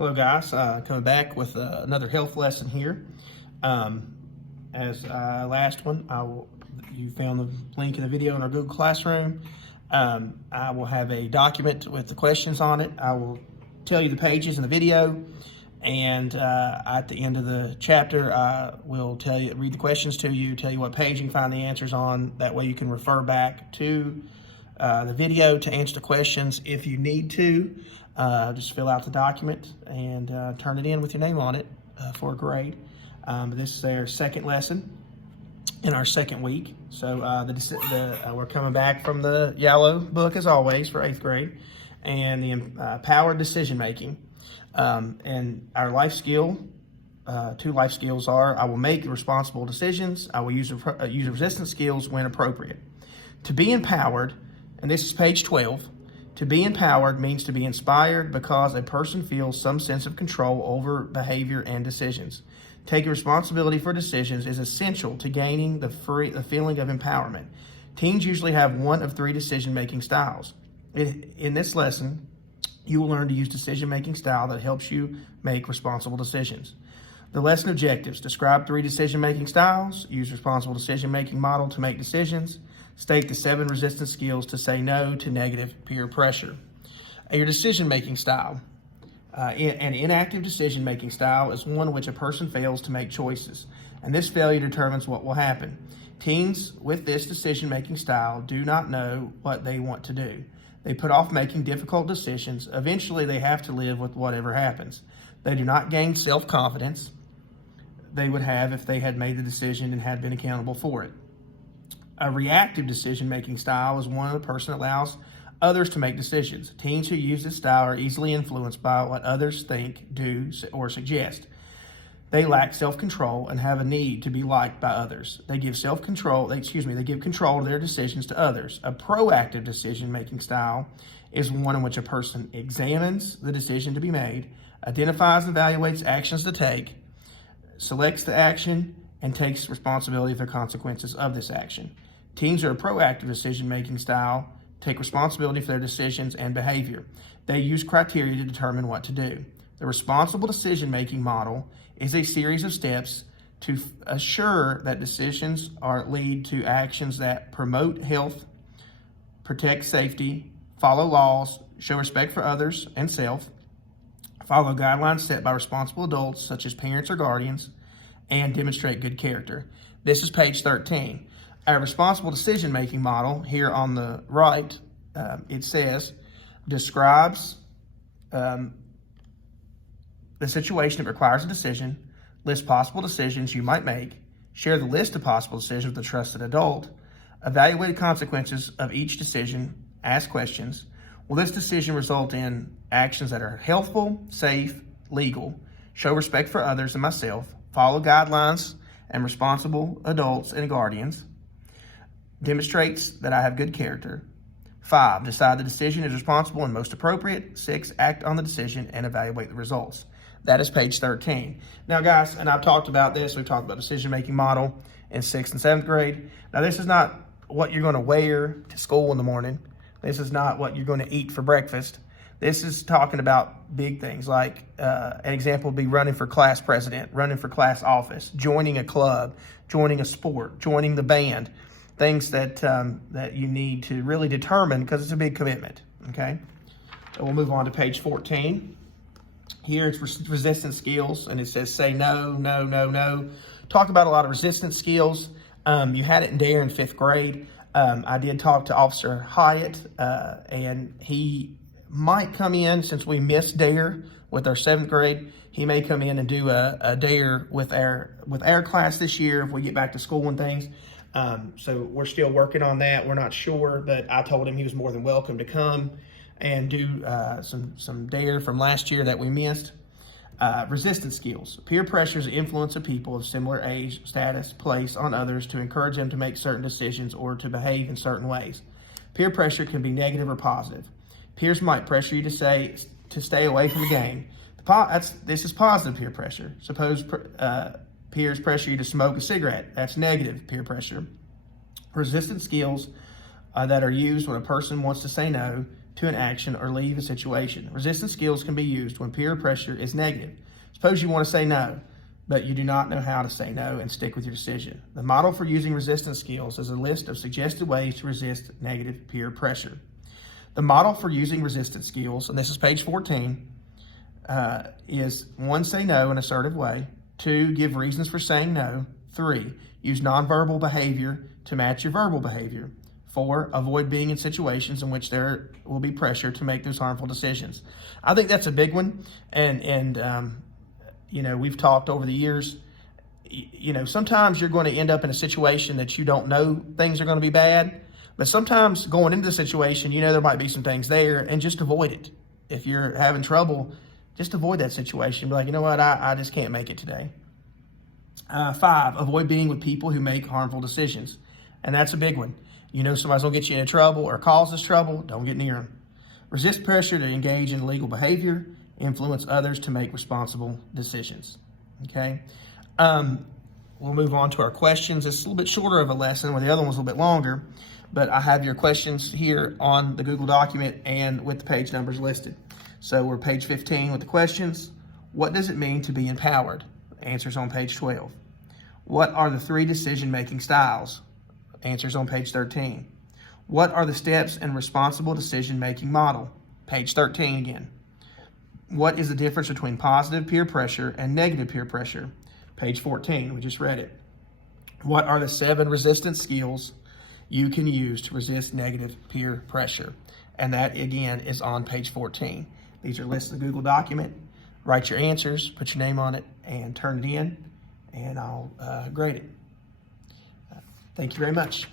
Hello guys, coming back with another health lesson here. As last one, you found the link in the video in our Google Classroom. I will have a document with the questions on it. I will tell you the pages in the video, and at the end of the chapter, I will read the questions to you, tell you what page you can find the answers on. That way you can refer back to the video to answer the questions if you need to. Just fill out the document and turn it in with your name on it for a grade. This is our second lesson in our second week. So we're coming back from the yellow book as always for 8th grade, and the empowered decision making. And our life skill, 2 life skills are: I will make responsible decisions. I will use resistance skills when appropriate. To be empowered, and this is page 12. To be empowered means to be inspired because a person feels some sense of control over behavior and decisions. Taking responsibility for decisions is essential to gaining the feeling of empowerment. Teens usually have one of 3 decision-making styles. In this lesson, you will learn to use decision-making style that helps you make responsible decisions. The lesson objectives: describe 3 decision-making styles, use responsible decision-making model to make decisions, state the 7 resistance skills to say no to negative peer pressure. Your decision-making style. An inactive decision-making style is one in which a person fails to make choices, and this failure determines what will happen. Teens with this decision-making style do not know what they want to do. They put off making difficult decisions. Eventually, they have to live with whatever happens. They do not gain self-confidence they would have if they had made the decision and had been accountable for it. A reactive decision-making style is one the person allows others to make decisions. Teens who use this style are easily influenced by what others think, do, or suggest. They lack self-control and have a need to be liked by others. They give control of their decisions to others. A proactive decision-making style is one in which a person examines the decision to be made, identifies and evaluates actions to take, selects the action, and takes responsibility for the consequences of this action. Teens are a proactive decision-making style, take responsibility for their decisions and behavior. They use criteria to determine what to do. The responsible decision-making model is a series of steps to assure that decisions lead to actions that promote health, protect safety, follow laws, show respect for others and self, follow guidelines set by responsible adults such as parents or guardians, and demonstrate good character. This is page 13. Our responsible decision-making model here on the right, it says, describes the situation that requires a decision, list possible decisions you might make, share the list of possible decisions with a trusted adult, evaluate the consequences of each decision, ask questions. Will this decision result in actions that are healthful, safe, legal, show respect for others and myself, follow guidelines and responsible adults and guardians, demonstrates that I have good character. 5, decide the decision is responsible and most appropriate. 6, act on the decision and evaluate the results. That is page 13. Now guys, and I've talked about this, we've talked about decision-making model in 6th and 7th grade. Now this is not what you're gonna wear to school in the morning. This is not what you're gonna eat for breakfast. This is talking about big things like an example would be running for class president, running for class office, joining a club, joining a sport, joining the band, things that that you need to really determine because it's a big commitment, okay? So we'll move on to page 14. Here it's resistance skills, and it says say no, no, no, no. Talk about a lot of resistance skills. You had it in DARE in 5th grade. I did talk to Officer Hyatt, and he might come in, since we missed DARE with our 7th grade, he may come in and do a DARE with our class this year if we get back to school and things. So we're still working on that. We're not sure, but I told him he was more than welcome to come and do some DARE from last year that we missed. Resistance skills. Peer pressure is the influence of people of similar age, status, place on others to encourage them to make certain decisions or to behave in certain ways. Peer pressure can be negative or positive. Peers might pressure you to stay away from the game. This is positive peer pressure. Suppose peers pressure you to smoke a cigarette. That's negative peer pressure. Resistance skills that are used when a person wants to say no to an action or leave a situation. Resistance skills can be used when peer pressure is negative. Suppose you want to say no, but you do not know how to say no and stick with your decision. The model for using resistance skills is a list of suggested ways to resist negative peer pressure. The model for using resistance skills, and this is page 14, is 1, say no in an assertive way. 2, give reasons for saying no. 3, use nonverbal behavior to match your verbal behavior. 4, avoid being in situations in which there will be pressure to make those harmful decisions. I think that's a big one, and you know, we've talked over the years. You know, sometimes you're going to end up in a situation that you don't know things are going to be bad, but sometimes going into the situation, you know there might be some things there, and just avoid it. If you're having trouble, just avoid that situation. Be like, you know what, I just can't make it today. 5, avoid being with people who make harmful decisions, and that's a big one. You know somebody's going to get you into trouble or causes trouble, don't get near them. Resist pressure to engage in illegal behavior. Influence others to make responsible decisions. Okay, we'll move on to our questions. It's a little bit shorter of a lesson, where the other one's a little bit longer, but I have your questions here on the Google document and with the page numbers listed. So we're page 15 with the questions. What does it mean to be empowered? Answers on page 12. What are the 3 decision-making styles? Answers on page 13. What are the steps in responsible decision-making model? Page 13 again. What is the difference between positive peer pressure and negative peer pressure? Page 14, we just read it. What are the 7 resistance skills you can use to resist negative peer pressure? And that, again, is on page 14. These are listed in the Google document. Write your answers, put your name on it, and turn it in, and I'll grade it. Thank you very much.